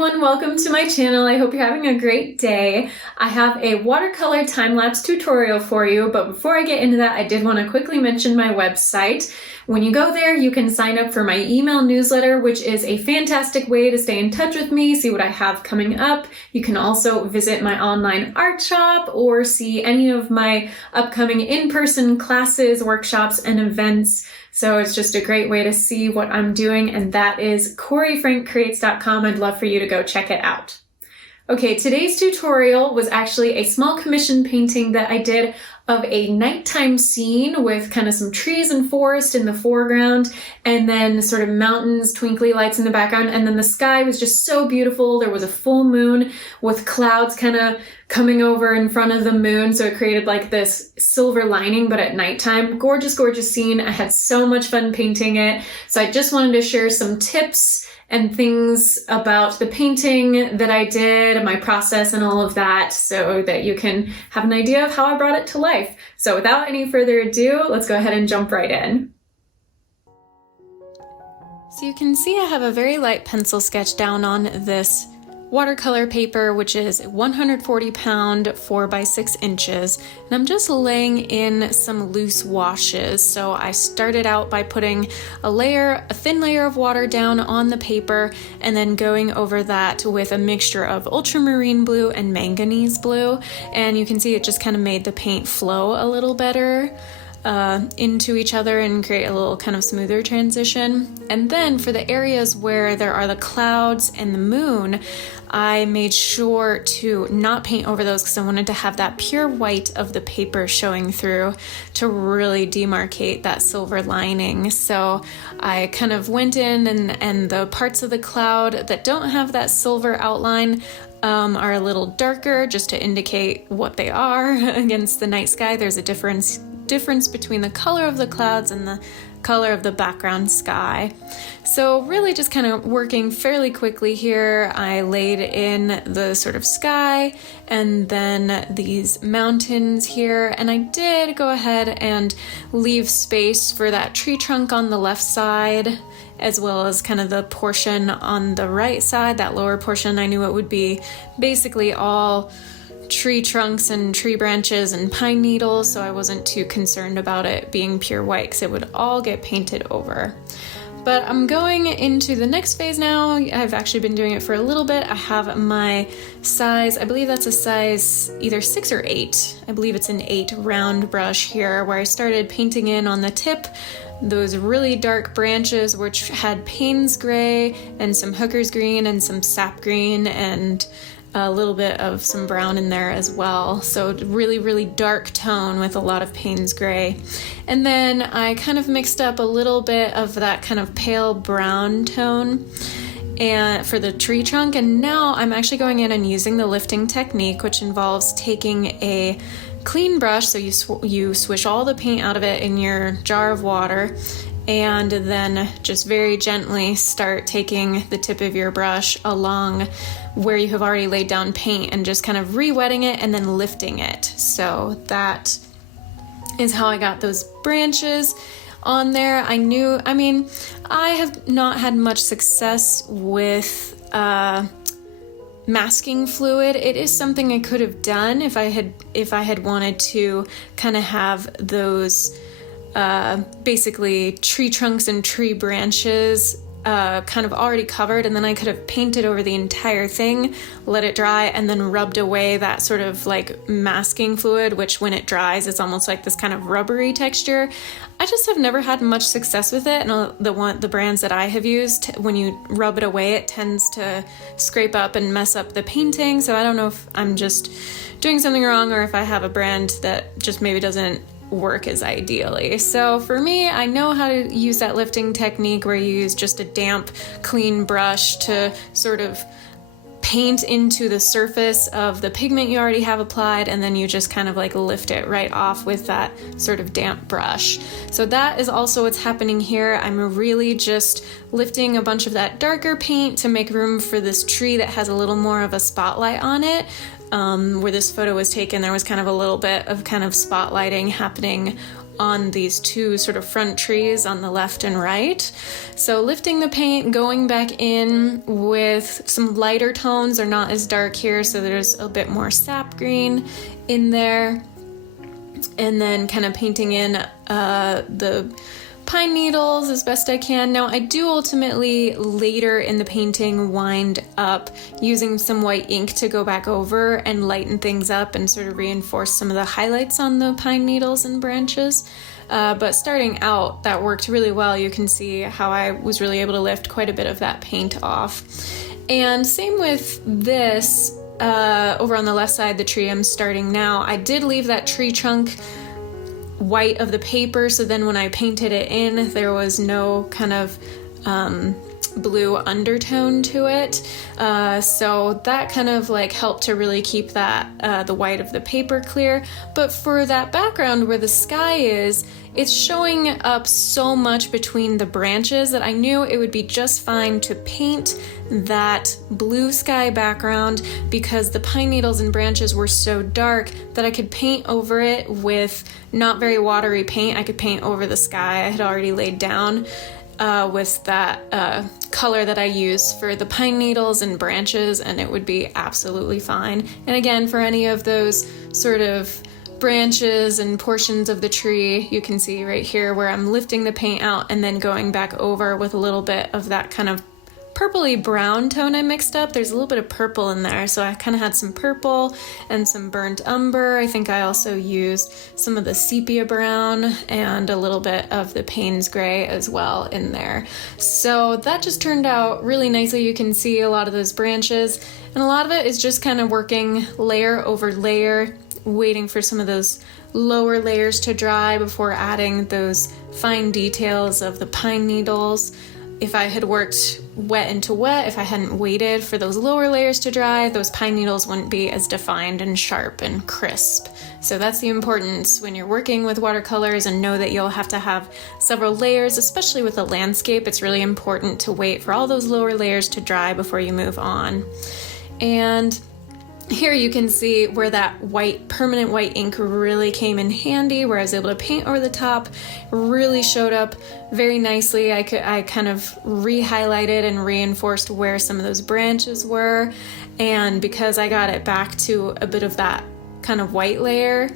everyone, welcome to my channel. I hope you're having a great day. I have a watercolor time-lapse tutorial for you, but before I get into that, I did want to quickly mention my website. When you go there, you can sign up for my email newsletter, which is a fantastic way to stay in touch with me, see what I have coming up. You can also visit my online art shop or see any of my upcoming in-person classes, workshops, and events. So it's just a great way to see what I'm doing, and that is CoreyFrankCreates.com. I'd love for you to go check it out. Okay, today's tutorial was actually a small commission painting that I did of a nighttime scene with kind of some trees and forest in the foreground, and then sort of mountains, twinkly lights in the background, and then the sky was just so beautiful. There was a full moon with clouds kind of coming over in front of the moon, so it created like this silver lining, but at nighttime. Gorgeous, gorgeous scene. I had so much fun painting it, so I just wanted to share some tips and things about the painting that I did, my process and all of that, so that you can have an idea of how I brought it to life. So without any further ado, let's go ahead and jump right in. So you can see I have a very light pencil sketch down on this watercolor paper, which is 140 pound 4 by 6 inches, and I'm just laying in some loose washes. So I started out by putting a thin layer of water down on the paper, and then going over that with a mixture of ultramarine blue and manganese blue, and you can see it just kind of made the paint flow a little better into each other and create a little kind of smoother transition. And then for the areas where there are the clouds and the moon, I made sure to not paint over those because I wanted to have that pure white of the paper showing through to really demarcate that silver lining. So I kind of went in and the parts of the cloud that don't have that silver outline are a little darker, just to indicate what they are against the night sky. There's a difference between the color of the clouds and the color of the background sky. So really just kind of working fairly quickly here. I laid in the sort of sky and then these mountains here, and I did go ahead and leave space for that tree trunk on the left side, as well as kind of the portion on the right side, that lower portion. I knew it would be basically all tree trunks and tree branches and pine needles, so I wasn't too concerned about it being pure white because it would all get painted over. But I'm going into the next phase now. I've actually been doing it for a little bit. I have my size, I believe that's a size either 6 or 8. I believe it's an 8 round brush here, where I started painting in on the tip those really dark branches which had Payne's gray and some Hooker's green and some sap green and a little bit of some brown in there as well. So really, really dark tone with a lot of Payne's gray. And then I kind of mixed up a little bit of that kind of pale brown tone and for the tree trunk. And now I'm actually going in and using the lifting technique, which involves taking a clean brush. So you swish all the paint out of it in your jar of water, and then just very gently start taking the tip of your brush along where you have already laid down paint and just kind of re-wetting it and then lifting it. So that is how I got those branches on there. I have not had much success with masking fluid. It is something I could have done if I had wanted to kind of have those basically tree trunks and tree branches kind of already covered, and then I could have painted over the entire thing, let it dry, and then rubbed away that sort of like masking fluid, which when it dries, it's almost like this kind of rubbery texture. I just have never had much success with it, and the brands that I have used, when you rub it away, it tends to scrape up and mess up the painting. So I don't know if I'm just doing something wrong or if I have a brand that just maybe doesn't work as ideally. So for me, I know how to use that lifting technique where you use just a damp, clean brush to sort of paint into the surface of the pigment you already have applied, and then you just kind of like lift it right off with that sort of damp brush. So that is also what's happening here. I'm really just lifting a bunch of that darker paint to make room for this tree that has a little more of a spotlight on it. Where this photo was taken, there was kind of a little bit of kind of spotlighting happening on these two sort of front trees on the left and right. So lifting the paint, going back in with some lighter tones. They're not as dark here, so there's a bit more sap green in there. And then kind of painting in the pine needles as best I can. Now I do ultimately later in the painting wind up using some white ink to go back over and lighten things up and sort of reinforce some of the highlights on the pine needles and branches. But starting out, that worked really well. You can see how I was really able to lift quite a bit of that paint off. And same with this, over on the left side, the tree I'm starting now, I did leave that tree trunk white of the paper, so then when I painted it in, there was no kind of blue undertone to it. So that kind of like helped to really keep that the white of the paper clear. But for that background where the sky is, it's showing up so much between the branches that I knew it would be just fine to paint that blue sky background, because the pine needles and branches were so dark that I could paint over it with not very watery paint. I could paint over the sky I had already laid down with that color that I use for the pine needles and branches, and it would be absolutely fine. And again, for any of those sort of branches and portions of the tree, you can see right here where I'm lifting the paint out and then going back over with a little bit of that kind of purpley brown tone I mixed up. There's a little bit of purple in there, so I kind of had some purple and some burnt umber. I think I also used some of the sepia brown and a little bit of the Payne's gray as well in there. So that just turned out really nicely. You can see a lot of those branches, and a lot of it is just kind of working layer over layer, waiting for some of those lower layers to dry before adding those fine details of the pine needles. If I had worked wet into wet, if I hadn't waited for those lower layers to dry, those pine needles wouldn't be as defined and sharp and crisp. So that's the importance when you're working with watercolors, and know that you'll have to have several layers, especially with a landscape. It's really important to wait for all those lower layers to dry before you move on. And here you can see where that white, permanent white ink really came in handy, where I was able to paint over the top. Really showed up very nicely. I kind of re-highlighted and reinforced where some of those branches were. And because I got it back to a bit of that kind of white layer,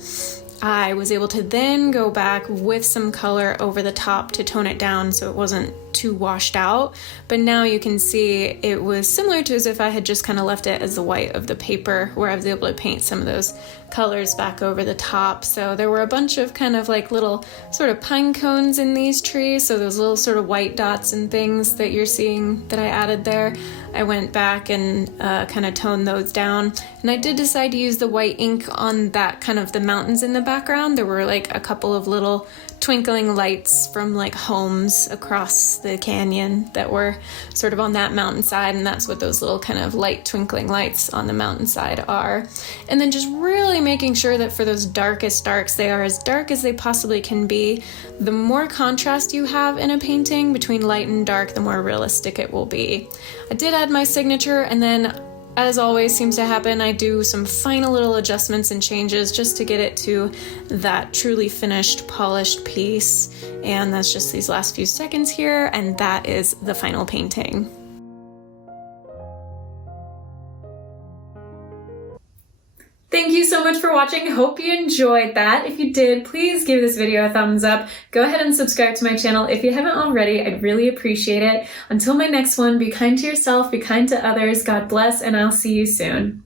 I was able to then go back with some color over the top to tone it down so it wasn't too washed out. But now you can see it was similar to as if I had just kind of left it as the white of the paper, where I was able to paint some of those colors back over the top. So there were a bunch of kind of like little sort of pine cones in these trees, so those little sort of white dots and things that you're seeing that I added there, I went back and kind of toned those down. And I did decide to use the white ink on that kind of the mountains in the background. There were like a couple of little twinkling lights from like homes across the canyon that were sort of on that mountainside, and that's what those little kind of light twinkling lights on the mountainside are. And then just really making sure that for those darkest darks, they are as dark as they possibly can be. The more contrast you have in a painting between light and dark, the more realistic it will be. I did add my signature, and then, as always seems to happen, I do some final little adjustments and changes just to get it to that truly finished, polished piece. And that's just these last few seconds here, and that is the final painting. Thank you so much for watching. Hope you enjoyed that. If you did, please give this video a thumbs up. Go ahead and subscribe to my channel if you haven't already. I'd really appreciate it. Until my next one, be kind to yourself, be kind to others. God bless, and I'll see you soon.